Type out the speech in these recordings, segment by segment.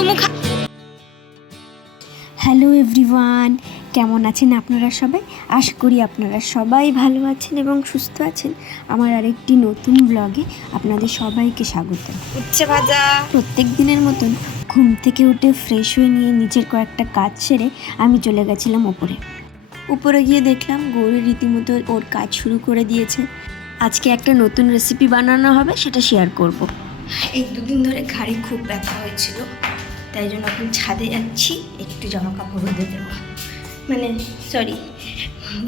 চুমু খা। Hello everyone, কেমন আছেন আপনারা সবাই? আশা করি আপনারা সবাই ভালো আছেন এবং সুস্থ আছেন। আমার আরেকটি নতুন ব্লগে আপনাদের সবাইকে স্বাগত। উচ্ছে ভাজা। প্রত্যেক দিনের মতন ঘুম থেকে উঠে ফ্রেশ হয়ে নিয়ে নিজের কয়েকটা কাজ সেরে আমি চলে গেছিলাম উপরে গিয়ে দেখলাম গৌরী রীতিমতো ওর কাজ শুরু করে দিয়েছে। আজকে একটা নতুন রেসিপি বানানো হবে, সেটা শেয়ার করব। এই দুদিন ধরে ঘাড়ে খুব ব্যথা হয়েছিল, তাই জন্য এখন ছাদে যাচ্ছি, একটু জামা কাপড় রোদে দেবো, মানে সরি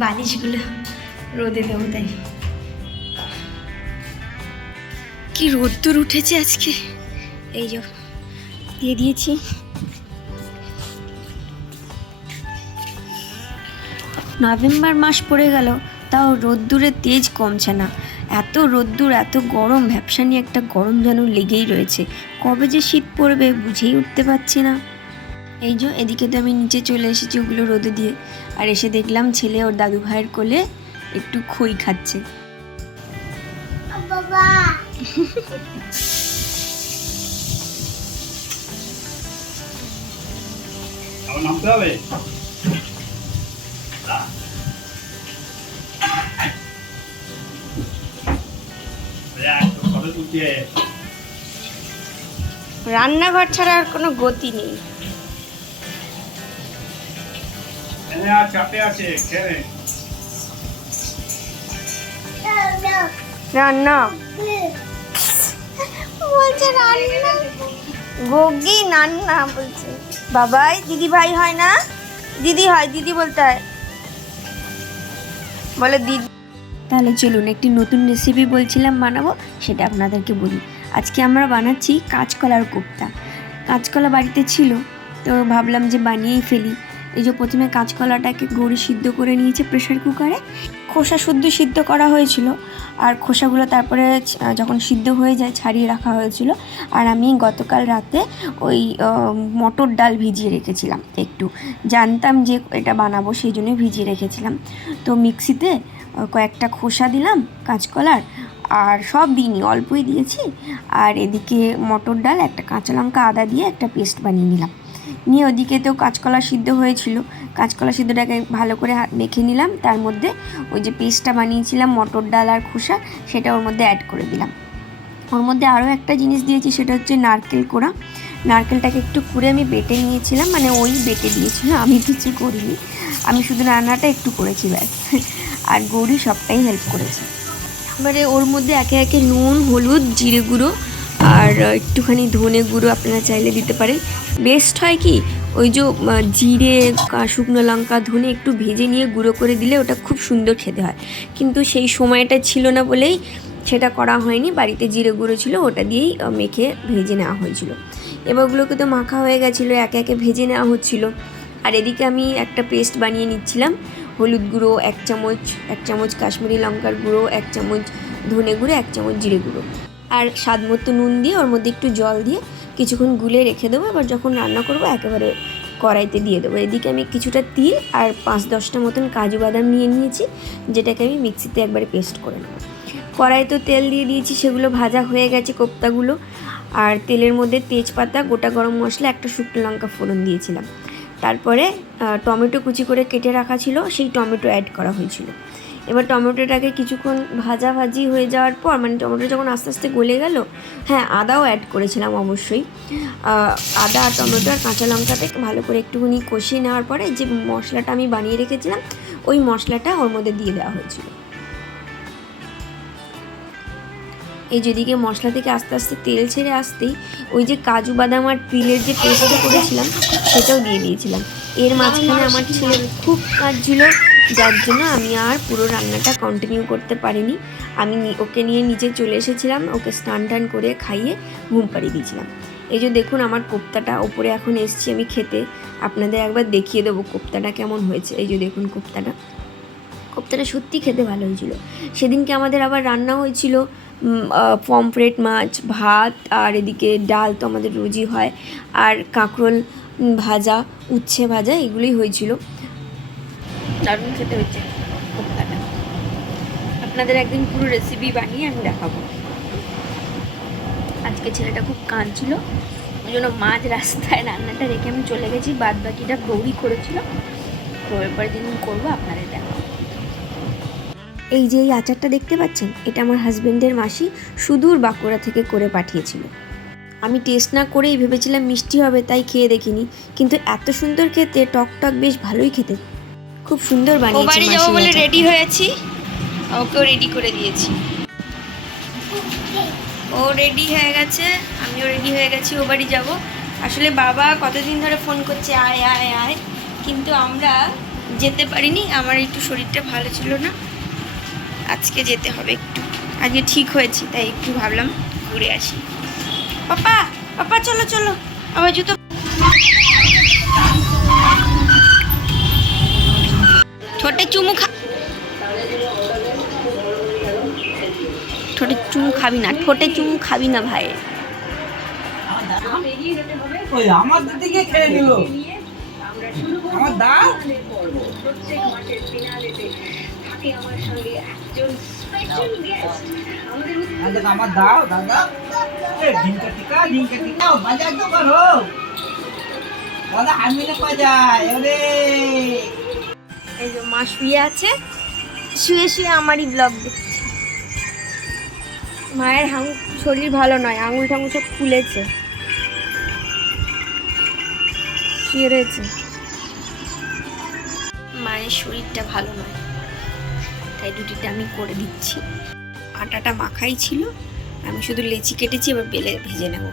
বালিশগুলো রোদে দেবো। তাই কি রোদ্দুর উঠেছে আজকে, এই যে দিয়ে দিয়েছি। নভেম্বর মাস পড়ে গেল, তাও রোদ্দুরের তেজ কমছে না। এত রোদ্দুর, এত গরম, ভ্যাপসানি একটা গরম যেন লেগেই রয়েছে। কবে যে শীত পড়বে বুঝেই উঠতে পারছি না। এই যে এদিকে তো আমি নিচে চলে এসেছি ওগুলো রোদে দিয়ে, আর এসে দেখলাম ছেলে ওর দাদু ভাইয়ের কোলে একটু খই খাচ্ছে। বাবা নামতে হবে। রান্নাঘর ছাড়া আর কোনো গতি নেই। চাপে আছে রান্না বলছে, রান্না গোগি রান্না বলছে। বাবাই দিদি ভাই হয় না, দিদি হয়, দিদি বলতে হয়, বলে দিদি। তাহলে চলুন একটি নতুন রেসিপি বলছিলাম বানাবো, সেটা আপনাদেরকে বলি। আজকে আমরা বানাচ্ছি কাঁচকলার কোপ্তা। কাঁচকলা বাড়িতে ছিল, তো ভাবলাম যে বানিয়েই ফেলি। এই যে প্রথমে কাঁচকলাটাকে গড়ি সিদ্ধ করে নিয়েছে প্রেশার কুকারে, খোসা শুদ্ধ সিদ্ধ করা হয়েছিল, আর খোসাগুলো তারপরে যখন সিদ্ধ হয়ে যায় ছাড়িয়ে রাখা হয়েছিল। আর আমি গতকাল রাতে ওই মটর ডাল ভিজিয়ে রেখেছিলাম, একটু জানতাম যে এটা বানাবো সেই জন্য ভিজিয়ে রেখেছিলাম। তো মিক্সিতে কয়েকটা খোসা দিলাম কাঁচকলার, আর সব দিইনি, অল্পই দিয়েছি। আর এদিকে মটর ডাল, একটা কাঁচা লঙ্কা, আদা দিয়ে একটা পেস্ট বানিয়ে নিলাম। নিয়ে ওদিকে তো কাঁচকলা সিদ্ধ হয়েছিল, কাঁচকলা সিদ্ধটাকে ভালো করে মেখে নিলাম। তার মধ্যে ওই যে পেস্টটা বানিয়েছিলাম মটর ডাল আর খোসা, সেটা ওর মধ্যে অ্যাড করে দিলাম। ওর মধ্যে আরও একটা জিনিস দিয়েছি, সেটা হচ্ছে নারকেল কোড়া। নারকেলটাকে একটু কুড়ে আমি বেটে নিয়েছিলাম, মানে ওই বেটে দিয়েছিল, আমি কিছু করিনি, আমি শুধু রান্নাটা একটু করেছি ব্যাস। আর গৌরী সবটাই হেল্প করেছে। এবারে ওর মধ্যে একে একে নুন, হলুদ, জিরে গুঁড়ো আর একটুখানি ধনে গুঁড়ো আপনারা চাইলে দিতে পারেন। বেস্ট হয় কি, ওই যে জিরে, শুকনো লঙ্কা, ধনে একটু ভেজে নিয়ে গুঁড়ো করে দিলে ওটা খুব সুন্দর খেতে হয়, কিন্তু সেই সময়টা ছিল না বলেই সেটা করা হয়নি। বাড়িতে জিরে গুঁড়ো ছিল, ওটা দিয়েই মেখে ভেজে নেওয়া হয়েছিল। এবার ওগুলোকে তো মাখা হয়ে গেছিলো, একে একে ভেজে নেওয়া হচ্ছিলো। আর এদিকে আমি একটা পেস্ট বানিয়ে নিচ্ছিলাম। হলুদ গুঁড়ো 1 চামচ, 1 চামচ কাশ্মীরি লঙ্কার গুঁড়ো, 1 চামচ ধনে গুঁড়ো, 1 চামচ জিরে গুঁড়ো, আর স্বাদ মতো নুন দিয়ে ওর মধ্যে একটু জল দিয়ে কিছুক্ষণ গুলে রেখে দেবো। এবার যখন রান্না করবো একেবারে কড়াইতে দিয়ে দেবো। এদিকে আমি কিছুটা তিল আর 5-10টা মতন কাজু বাদাম নিয়ে নিয়েছি, যেটাকে আমি মিক্সিতে একবারে পেস্ট করে নেবো। কড়াইতে তেল দিয়ে দিয়েছি, সেগুলো ভাজা হয়ে গেছে কোপ্তাগুলো। আর তেলের মধ্যে তেজপাতা, গোটা গরম মশলা, একটা শুকনো লঙ্কা ফোড়ন দিয়েছিলাম। তারপরে টমেটো কুচি করে কেটে রাখা ছিল, সেই টমেটো অ্যাড করা হয়েছিল। এবার টমেটোটাকে কিছুক্ষণ ভাজি হয়ে যাওয়ার পর, মানে টমেটো যখন আস্তে আস্তে গলে গেল, হ্যাঁ আদাও অ্যাড করেছিলাম অবশ্যই। আদা আর টমেটো আর কাঁচা লঙ্কাতে ভালো করে একটুখানি কষিয়ে নেওয়ার পরে যে মশলাটা আমি বানিয়ে রেখেছিলাম, ওই মশলাটা ওর মধ্যে দিয়ে দেওয়া হয়েছিল। এই যেদিকে মশলা থেকে আস্তে আস্তে তেল ছেড়ে আসতেই ওই যে কাজু বাদাম আর তিলের যে পেস্টটা করেছিলাম সেটাও দিয়ে দিয়েছিলাম। এর মাঝখানে আমার ছেলের খুব কাজ ছিল, যার জন্য আমি আর পুরো রান্নাটা কন্টিনিউ করতে পারিনি। আমি ওকে নিয়ে নিচে চলে এসেছিলাম, ওকে স্নান টান করে খাইয়ে ঘুম পাড়িয়ে দিয়েছিলাম। এই যে দেখুন আমার কোপ্তাটা ওপরে এখন এসছি আমি খেতে, আপনাদের একবার দেখিয়ে দেবো কোপ্তাটা কেমন হয়েছে। এই যে দেখুন কোপ্তাটা সত্যি খেতে ভালো হয়েছিল। সেদিনকে আমাদের আবার রান্না হয়েছিল পমফ্রেট মাছ, ভাত, আর এদিকে ডাল তো আমাদের রোজই হয়, আর কাঁকরোল ভাজা, উচ্ছে ভাজা, এগুলোই হয়েছিল। দারুণ খেতে হয়েছে কোপ্তাটা। আপনাদের একদিন পুরো রেসিপি বানিয়ে আমি দেখাবো। আজকে ছেলেটা খুব কাঁদছিল, ওই জন্য মাঝ রাস্তায় রান্নাটা রেখে আমি চলে গেছি, বাদ বাকিটা গৌরী করেছিল। তো এরপর যেদিন করবো আপনাদের দেখো। এই যে এই আচারটা দেখতে পাচ্ছেন, এটা আমার হাজবেন্ডের মাসি সুদূর বাঁকুড়া থেকে করে পাঠিয়েছিল। আমি টেস্ট না করেই ভেবেছিলাম মিষ্টি হবে, তাই খেয়ে দেখিনি, কিন্তু এত সুন্দর খেতে, টক টক বেশ ভালোই খেতে, খুব সুন্দর বানিয়েছে। বাড়ি যাবো বলে রেডি হয়েছি, ওকেও রেডি করে দিয়েছি। ও রেডি হয়ে গেছে, আমিও রেডি হয়ে গেছি, ও বাড়ি যাব। আসলে বাবা কতদিন ধরে ফোন করছে আয় আয় আয়, কিন্তু আমরা যেতে পারিনি, আমার একটু শরীরটা ভালো ছিল না, আজকে যেতে হবে একটু, আজকে ঠিক হয়েছে, তাই একটু ভাবলাম ঘুরে আসি। পাপা পাপা চলো চলো, আমার জুতো। ঠোঁটে চুমু ঠোঁটে চুমু খাবি না, ঠোঁটে চুমু খাবি না ভাই। ওই আমার দিকে খেয়ে নিল আমার দাও। আমার দাও দাদা, ঢিঙ্কা টিকা বাজার তো করো দাদা, আমি না বাজায়। ওরে এই যে মা শুয়ে আছে, শুয়ে শুয়ে আমারই ব্লগ দেখছে। মায়ের শরীর ভালো নয়, আঙুল টাঙুল সব ফুলেছে, শুয়ে রয়েছে। মায়ের শরীরটা ভালো নয়, তাই রুটিটা আমি করে দিচ্ছি। আটাটা মাখাই ছিল, আমি শুধু লেচি কেটেছি, এবার বেলে ভেজে নেব।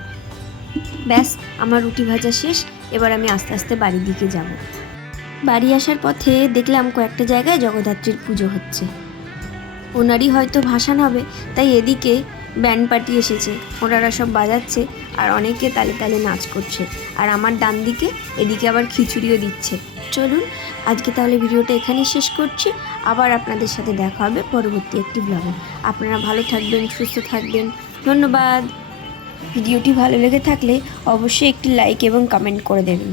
ব্যাস, আমার রুটি ভাজা শেষ। এবার আমি আস্তে আস্তে বাড়ির দিকে যাব। বাড়ি আসার পথে দেখলাম কয়েকটা জায়গায় জগদ্ধাত্রীর পুজো হচ্ছে, ওনারই হয়তো ভাসান হবে, তাই এদিকে ব্যান্ড পার্টি এসেছে, ওনারা সব বাজাচ্ছে আর অনেকে তালে তালে নাচ করছে। আর আমার ডান দিকে এদিকে আবার খিচুড়িও দিচ্ছে। চলুন আজকে তাহলে ভিডিওটা এখানেই শেষ করছি, আবার আপনাদের সাথে দেখা হবে পরবর্তী একটি ব্লগে। আপনারা ভালো থাকবেন, সুস্থ থাকবেন, ধন্যবাদ। ভিডিওটি ভালো লেগে থাকলে অবশ্যই একটি লাইক এবং কমেন্ট করে দেবেন।